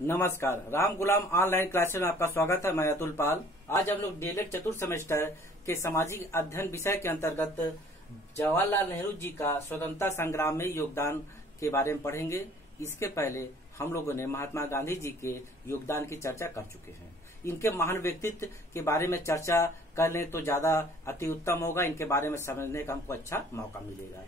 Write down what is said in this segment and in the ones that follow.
नमस्कार, राम गुलाम online classes में आपका स्वागत है। मैं अतुल पाल। आज हम लोग डीएलएड चतुर्थ सेमेस्टर के सामाजिक अध्ययन विषय के अंतर्गत जवाहरलाल नेहरू जी का स्वतंत्रता संग्राम में योगदान के बारे में पढ़ेंगे। इसके पहले हम लोगों ने महात्मा गांधी जी के योगदान की चर्चा कर चुके हैं। इनके महान व्यक्तित्व के बारे में चर्चा कर लें तो ज्यादा अति उत्तम होगा। इनके बारे में समझने का हमको अच्छा मौका मिलेगा।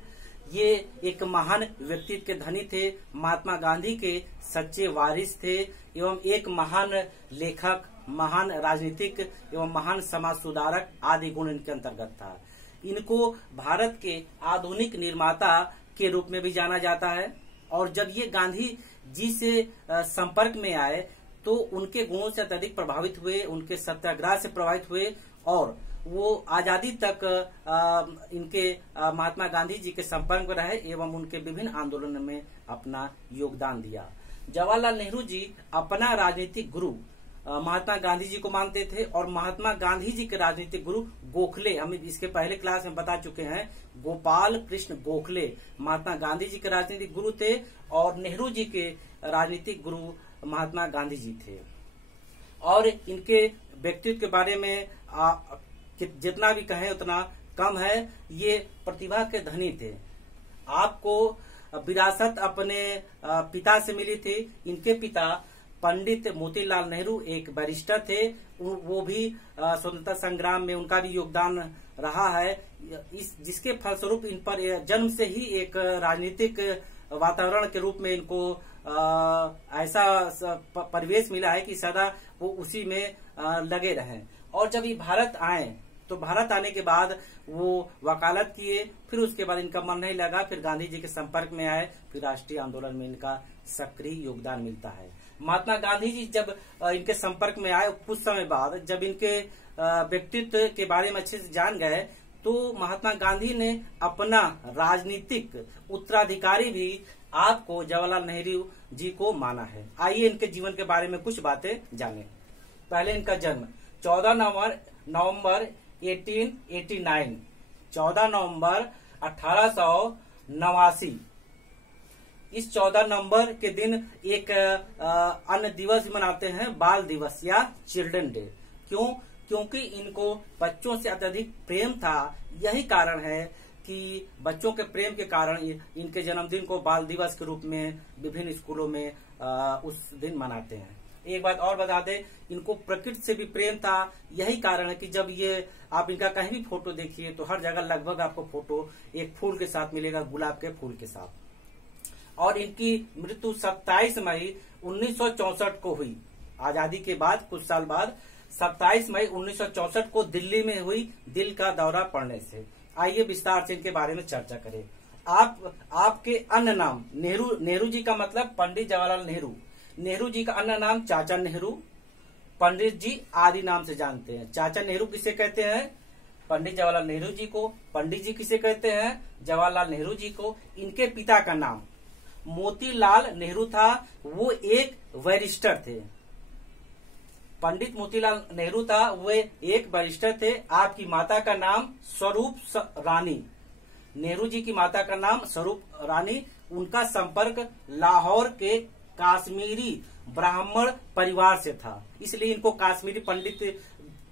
ये एक महान व्यक्तित्व के धनी थे, महात्मा गांधी के सच्चे वारिस थे एवं एक महान लेखक, महान राजनीतिक एवं महान समाज सुधारक आदि गुण इनके अंतर्गत था। इनको भारत के आधुनिक निर्माता के रूप में भी जाना जाता है। और जब ये गांधी जी से संपर्क में आए तो उनके गुणों से अत्यधिक प्रभावित हुए, उनके सत्याग्रह से प्रभावित हुए और वो आजादी तक इनके महात्मा गांधी जी के संपर्क में रहे एवं उनके विभिन्न आंदोलनों में अपना योगदान दिया। जवाहरलाल नेहरू जी अपना राजनीतिक गुरु महात्मा गांधी जी को मानते थे और महात्मा गांधी जी के राजनीतिक गुरु गोखले, हम इसके पहले क्लास में बता चुके हैं, गोपाल कृष्ण गोखले महात्मा गांधी जी के राजनीतिक गुरु थे और नेहरू जी के राजनीतिक गुरु महात्मा गांधी जी थे। और इनके व्यक्तित्व के बारे में जितना भी कहें उतना कम है। ये प्रतिभा के धनी थे। आपको विरासत अपने पिता से मिली थी। इनके पिता पंडित मोतीलाल नेहरू एक बैरिस्टर थे। वो भी स्वतंत्रता संग्राम में उनका भी योगदान रहा है। जिसके फलस्वरूप इन पर जन्म से ही एक राजनीतिक वातावरण के रूप में इनको ऐसा परिवेश मिला है कि सदा वो उसी में लगे रहें। और जब ये भारत आए तो भारत आने के बाद वो वकालत किए। फिर उसके बाद इनका मन नहीं लगा, फिर गांधी जी के संपर्क में आए। फिर राष्ट्रीय आंदोलन में इनका सक्रिय योगदान मिलता है। महात्मा गांधी जी जब इनके संपर्क में आए, कुछ समय बाद जब इनके व्यक्तित्व के बारे में अच्छे से जान गए तो महात्मा गांधी ने अपना राजनीतिक उत्तराधिकारी भी आपको जवाहरलाल नेहरू जी को माना है। आइए इनके जीवन के बारे में कुछ बातें जानें। पहले इनका जन्म 14 नवंबर 1889, 14 नवंबर 1889। इस 14 नवंबर के दिन एक अन्य दिवस मनाते हैं, बाल दिवस या चिल्ड्रन डे। क्यों? क्योंकि इनको बच्चों से अत्यधिक प्रेम था। यही कारण है कि बच्चों के प्रेम के कारण इनके जन्मदिन को बाल दिवस के रूप में विभिन्न स्कूलों में उस दिन मनाते हैं। एक बात और बता दें, इनको प्रकृति से भी प्रेम था। यही कारण है कि जब ये आप इनका कहीं भी फोटो देखिए तो हर जगह लगभग आपको फोटो एक फूल के साथ मिलेगा, गुलाब के फूल के साथ। और इनकी मृत्यु 27 मई 1964 को हुई। आजादी के बाद कुछ साल बाद 27 मई 1964 को दिल्ली में हुई, दिल का दौरा पड़ने से। आइए विस्तार से इनके बारे में चर्चा करें। आपके अन्य नाम नेहरू जी का मतलब पंडित जवाहरलाल नेहरू। नेहरू जी का अन्य नाम चाचा नेहरू, पंडित जी आदि नाम से जानते हैं। चाचा नेहरू किसे कहते हैं? पंडित जवाहरलाल नेहरू जी को। पंडित जी किसे कहते हैं? जवाहरलाल नेहरू जी को। इनके पिता का नाम मोतीलाल नेहरू था। वो एक बैरिस्टर थे। पंडित मोतीलाल नेहरू था, वे एक बैरिस्टर थे। आपकी माता का नाम स्वरूप रानी। नेहरू जी की माता का नाम स्वरूप रानी। उनका संपर्क लाहौर के काश्मीरी ब्राह्मण परिवार से था, इसलिए इनको काश्मीरी पंडित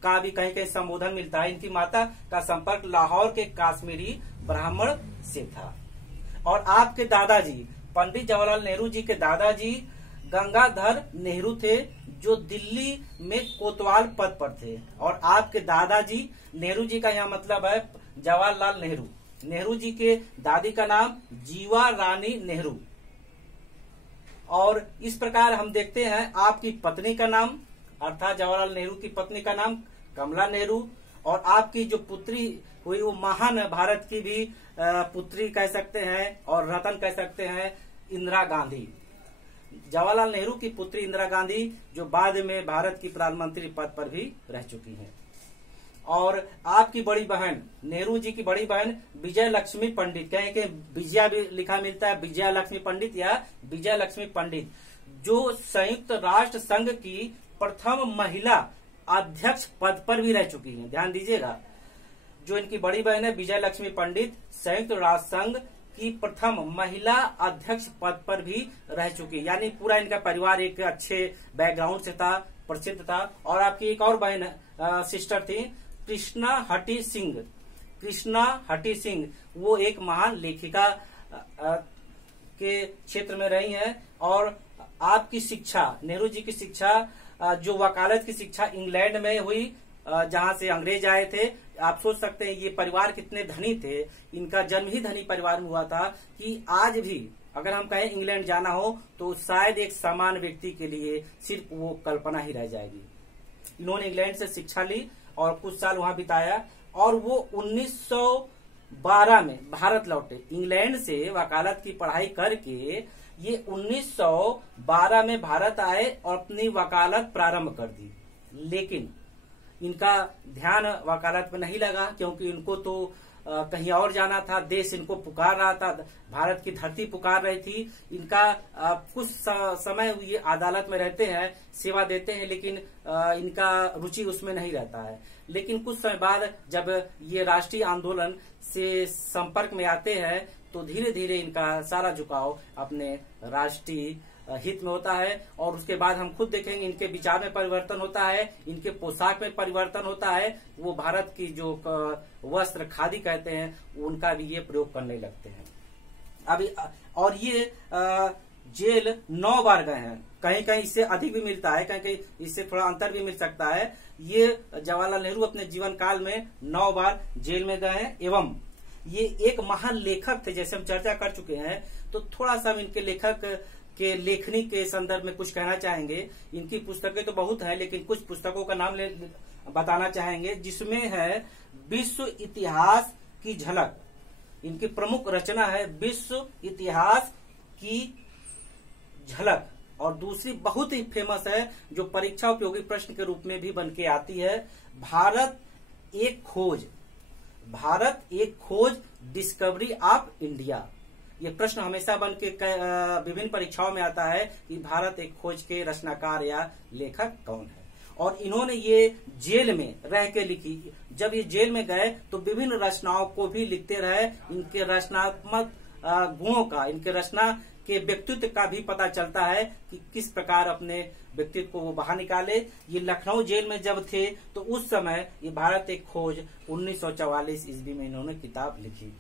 का भी कहीं कहीं संबोधन मिलता है। इनकी माता का संपर्क लाहौर के काश्मीरी ब्राह्मण से था। और आपके दादाजी पंडित जवाहरलाल नेहरू जी के दादाजी गंगाधर नेहरू थे, जो दिल्ली में कोतवाल पद पर थे। और आपके दादाजी नेहरू जी का यहाँ मतलब है जवाहरलाल नेहरू। नेहरू जी के दादी का नाम जीवा रानी नेहरू। और इस प्रकार हम देखते हैं आपकी पत्नी का नाम अर्थात जवाहरलाल नेहरू की पत्नी का नाम कमला नेहरू। और आपकी जो पुत्री हुई वो महान भारत की भी पुत्री कह सकते हैं और रत्न कह सकते हैं, इंदिरा गांधी। जवाहरलाल नेहरू की पुत्री इंदिरा गांधी, जो बाद में भारत की प्रधानमंत्री पद पर भी रह चुकी हैं। और आपकी बड़ी बहन, नेहरू जी की बड़ी बहन विजय लक्ष्मी पंडित, कहीं के विजया भी लिखा मिलता है, विजया लक्ष्मी पंडित या विजय लक्ष्मी पंडित, जो संयुक्त राष्ट्र संघ की प्रथम महिला अध्यक्ष पद पर भी रह चुकी हैं। ध्यान दीजिएगा, जो इनकी बड़ी बहन है विजय लक्ष्मी पंडित, संयुक्त राष्ट्र संघ की प्रथम महिला अध्यक्ष पद पर भी रह चुकी, यानी पूरा इनका परिवार एक अच्छे बैकग्राउंड से था, प्रसिद्ध था। और आपकी एक और बहन सिस्टर थी कृष्णा हटी सिंह। कृष्णा हटी सिंह वो एक महान लेखिका के क्षेत्र में रही हैं। और आपकी शिक्षा, नेहरू जी की शिक्षा जो वकालत की शिक्षा इंग्लैंड में हुई, जहां से अंग्रेज आए थे। आप सोच सकते हैं ये परिवार कितने धनी थे, इनका जन्म ही धनी परिवार में हुआ था कि आज भी अगर हम कहें इंग्लैंड जाना हो तो शायद एक सामान्य व्यक्ति के लिए सिर्फ वो कल्पना ही रह जाएगी। इन्होंने इंग्लैंड से शिक्षा ली और कुछ साल वहां बिताया और वो 1912 में भारत लौटे। इंग्लैंड से वकालत की पढ़ाई करके ये 1912 में भारत आए और अपनी वकालत प्रारंभ कर दी। लेकिन इनका ध्यान वकालत में नहीं लगा, क्योंकि इनको तो कहीं और जाना था, देश इनको पुकार रहा था, भारत की धरती पुकार रही थी। इनका कुछ समय ये अदालत में रहते हैं, सेवा देते हैं, लेकिन इनका रुचि उसमें नहीं रहता है। लेकिन कुछ समय बाद जब ये राष्ट्रीय आंदोलन से संपर्क में आते हैं तो धीरे धीरे इनका सारा झुकाव अपने राष्ट्रीय हित में होता है। और उसके बाद हम खुद देखेंगे इनके विचार में परिवर्तन होता है, इनके पोशाक में परिवर्तन होता है। वो भारत की जो वस्त्र खादी कहते हैं उनका भी ये प्रयोग करने लगते हैं अभी। और ये जेल 9 बार गए हैं, कहीं कहीं इससे अधिक भी मिलता है, कहीं कहीं इससे थोड़ा अंतर भी मिल सकता है। ये जवाहरलाल नेहरू अपने जीवन काल में 9 बार जेल में गए हैं। एवं ये एक महान लेखक थे, जैसे हम चर्चा कर चुके हैं। तो थोड़ा सा हम इनके लेखक के लेखनी के संदर्भ में कुछ कहना चाहेंगे। इनकी पुस्तकें तो बहुत हैं, लेकिन कुछ पुस्तकों का नाम बताना चाहेंगे, जिसमें है विश्व इतिहास की झलक। इनकी प्रमुख रचना है विश्व इतिहास की झलक। और दूसरी बहुत ही फेमस है, जो परीक्षा उपयोगी प्रश्न के रूप में भी बन के आती है, भारत एक खोज। भारत एक खोज, डिस्कवरी ऑफ इंडिया। ये प्रश्न हमेशा बन के विभिन्न परीक्षाओं में आता है कि भारत एक खोज के रचनाकार या लेखक कौन है। और इन्होंने ये जेल में रह के लिखी। जब ये जेल में गए तो विभिन्न रचनाओं को भी लिखते रहे। इनके रचनात्मक गुणों का, इनके रचना के व्यक्तित्व का भी पता चलता है कि किस प्रकार अपने व्यक्तित्व को वो बाहर निकाले। ये लखनऊ जेल में जब थे तो उस समय ये भारत एक खोज 1944 ईस्वी में इन्होंने किताब लिखी।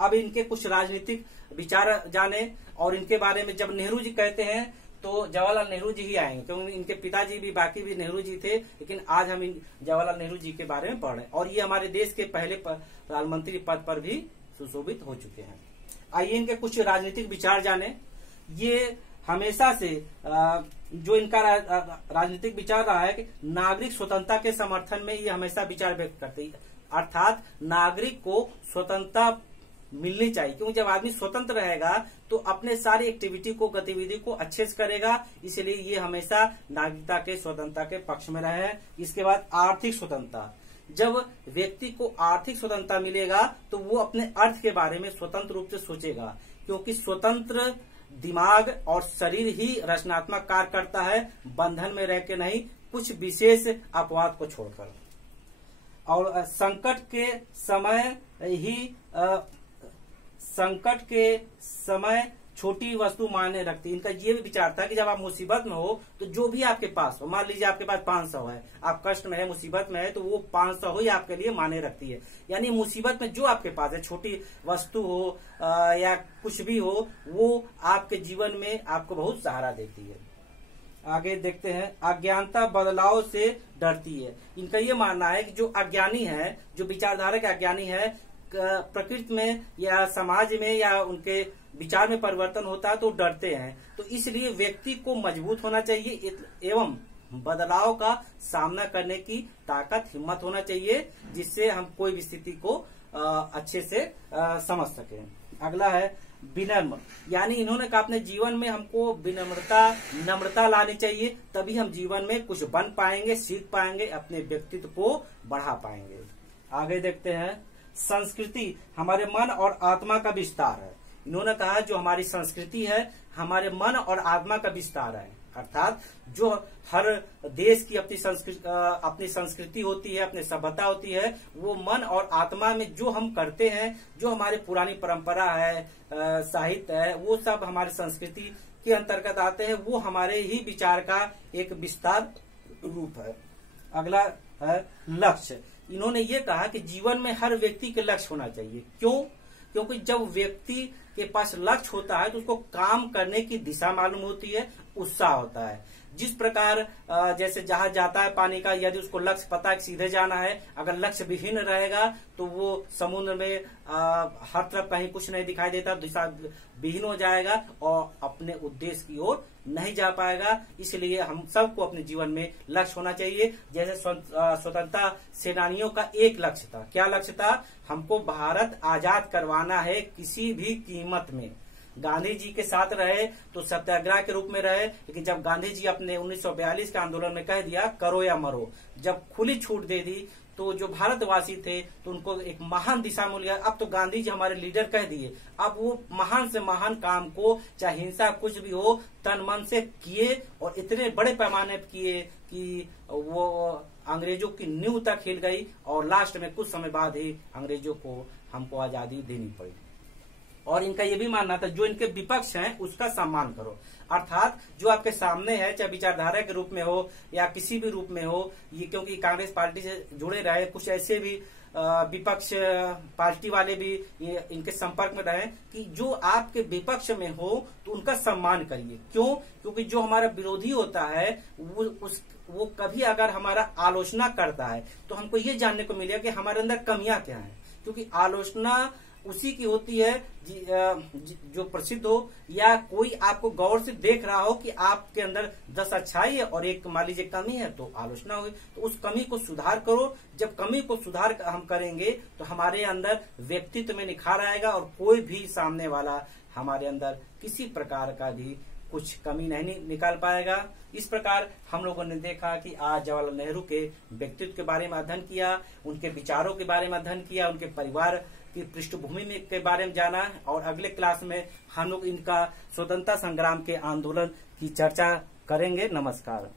अब इनके कुछ राजनीतिक विचार जाने। और इनके बारे में जब नेहरू जी कहते हैं तो जवाहरलाल नेहरू जी ही आएंगे, क्योंकि इनके पिताजी भी बाकी भी नेहरू जी थे। लेकिन आज हम जवाहरलाल नेहरू जी के बारे में पढ़ रहे हैं और ये हमारे देश के पहले प्रधानमंत्री पद पर भी सुशोभित हो चुके हैं। आइए इनके कुछ राजनीतिक विचार जाने। ये हमेशा से जो इनका राजनीतिक विचार रहा है कि नागरिक स्वतंत्रता के समर्थन में ये हमेशा विचार व्यक्त करते हैं, अर्थात नागरिक को स्वतंत्रता मिलनी चाहिए। क्योंकि जब आदमी स्वतंत्र रहेगा तो अपने सारी एक्टिविटी को, गतिविधि को अच्छे से करेगा। इसलिए ये हमेशा नागरिकता के स्वतंत्रता के पक्ष में रहे हैं। इसके बाद आर्थिक स्वतंत्रता। जब व्यक्ति को आर्थिक स्वतंत्रता मिलेगा तो वो अपने अर्थ के बारे में स्वतंत्र रूप से सोचेगा, क्योंकि स्वतंत्र दिमाग और शरीर ही रचनात्मक कार्य करता है, बंधन में रह के नहीं, कुछ विशेष अपवाद को छोड़कर। और संकट के समय छोटी वस्तु मायने रखती है। इनका ये भी विचार था कि जब आप मुसीबत में हो तो जो भी आपके पास हो, मान लीजिए आपके पास 500 है, आप कष्ट में है, मुसीबत में है, तो वो 500 ही आपके लिए मायने रखती है। यानी मुसीबत में जो आपके पास है, छोटी वस्तु हो या कुछ भी हो, वो आपके जीवन में आपको बहुत सहारा देती है। आगे देखते हैं, अज्ञानता बदलाव से डरती है। इनका ये मानना है कि जो अज्ञानी है, जो विचारधारा के अज्ञानी है, प्रकृति में या समाज में या उनके विचार में परिवर्तन होता है तो डरते हैं। तो इसलिए व्यक्ति को मजबूत होना चाहिए एवं बदलाव का सामना करने की ताकत, हिम्मत होना चाहिए, जिससे हम कोई भी स्थिति को अच्छे से समझ सकें। अगला है विनम्र। यानी इन्होंने कहा अपने जीवन में हमको नम्रता लानी चाहिए, तभी हम जीवन में कुछ बन पाएंगे, सीख पाएंगे, अपने व्यक्तित्व को बढ़ा पाएंगे। आगे देखते हैं, संस्कृति हमारे मन और आत्मा का विस्तार है। इन्होंने कहा जो हमारी संस्कृति है हमारे मन और आत्मा का विस्तार है। अर्थात जो हर देश की अपनी संस्कृति होती है, अपनी सभ्यता होती है, वो मन और आत्मा में जो हम करते हैं, जो हमारी पुरानी परंपरा है, साहित्य है, वो सब हमारी संस्कृति के अंतर्गत आते हैं। वो हमारे ही विचार का एक विस्तार रूप है। अगला है लक्ष्य। इन्होंने ये कहा कि जीवन में हर व्यक्ति के लक्ष्य होना चाहिए। क्यों? क्योंकि जब व्यक्ति के पास लक्ष्य होता है तो उसको काम करने की दिशा मालूम होती है, उत्साह होता है। जिस प्रकार जैसे जहाज जाता है पानी का, यदि उसको लक्ष्य पता है कि सीधे जाना है, अगर लक्ष्य विहीन रहेगा तो वो समुद्र में हर तरफ कहीं कुछ नहीं दिखाई देता, दिशा विहीन हो जाएगा और अपने उद्देश्य की ओर नहीं जा पाएगा। इसलिए हम सबको अपने जीवन में लक्ष्य होना चाहिए। जैसे स्वतंत्रता सेनानियों का एक लक्ष्य था। क्या लक्ष्य था? हमको भारत आजाद करवाना है किसी भी कीमत में। गांधी जी के साथ रहे तो सत्याग्रह के रूप में रहे, लेकिन जब गांधी जी अपने 1942 के आंदोलन में कह दिया करो या मरो, जब खुली छूट दे दी तो जो भारतवासी थे तो उनको एक महान दिशा मिल गया। अब तो गांधी जी हमारे लीडर कह दिए, अब वो महान से महान काम को, चाहे हिंसा कुछ भी हो, तन मन से किए और इतने बड़े पैमाने पर किए कि वो अंग्रेजों की नींव तक हिल गई और लास्ट में कुछ समय बाद ही अंग्रेजों को हमको आजादी देनी पड़ी। और इनका ये भी मानना था जो इनके विपक्ष हैं उसका सम्मान करो, अर्थात जो आपके सामने है, चाहे विचारधारा के रूप में हो या किसी भी रूप में हो, ये क्योंकि कांग्रेस पार्टी से जुड़े रहे, कुछ ऐसे भी विपक्ष पार्टी वाले भी इनके संपर्क में रहे कि जो आपके विपक्ष में हो तो उनका सम्मान करिए। क्यों? क्योंकि जो हमारा विरोधी होता है वो कभी अगर हमारा आलोचना करता है तो हमको ये जानने को मिलेगा कि हमारे अंदर कमियां क्या हैं, क्योंकि आलोचना उसी की होती है जो प्रसिद्ध हो या कोई आपको गौर से देख रहा हो कि आपके अंदर 10 अच्छाई है और एक मान लीजिए कमी है तो आलोचना होगी। तो उस कमी को सुधार करो। जब कमी को सुधार हम करेंगे तो हमारे अंदर व्यक्तित्व में निखार आएगा और कोई भी सामने वाला हमारे अंदर किसी प्रकार का भी कुछ कमी नहीं निकाल पाएगा। इस प्रकार हम लोगों ने देखा कि आज जवाहरलाल नेहरू के व्यक्तित्व के बारे में अध्ययन किया, उनके विचारों के बारे में अध्ययन किया, उनके परिवार की पृष्ठभूमि में के बारे में जाना, और अगले क्लास में हम लोग इनका स्वतंत्रता संग्राम के आंदोलन की चर्चा करेंगे। नमस्कार।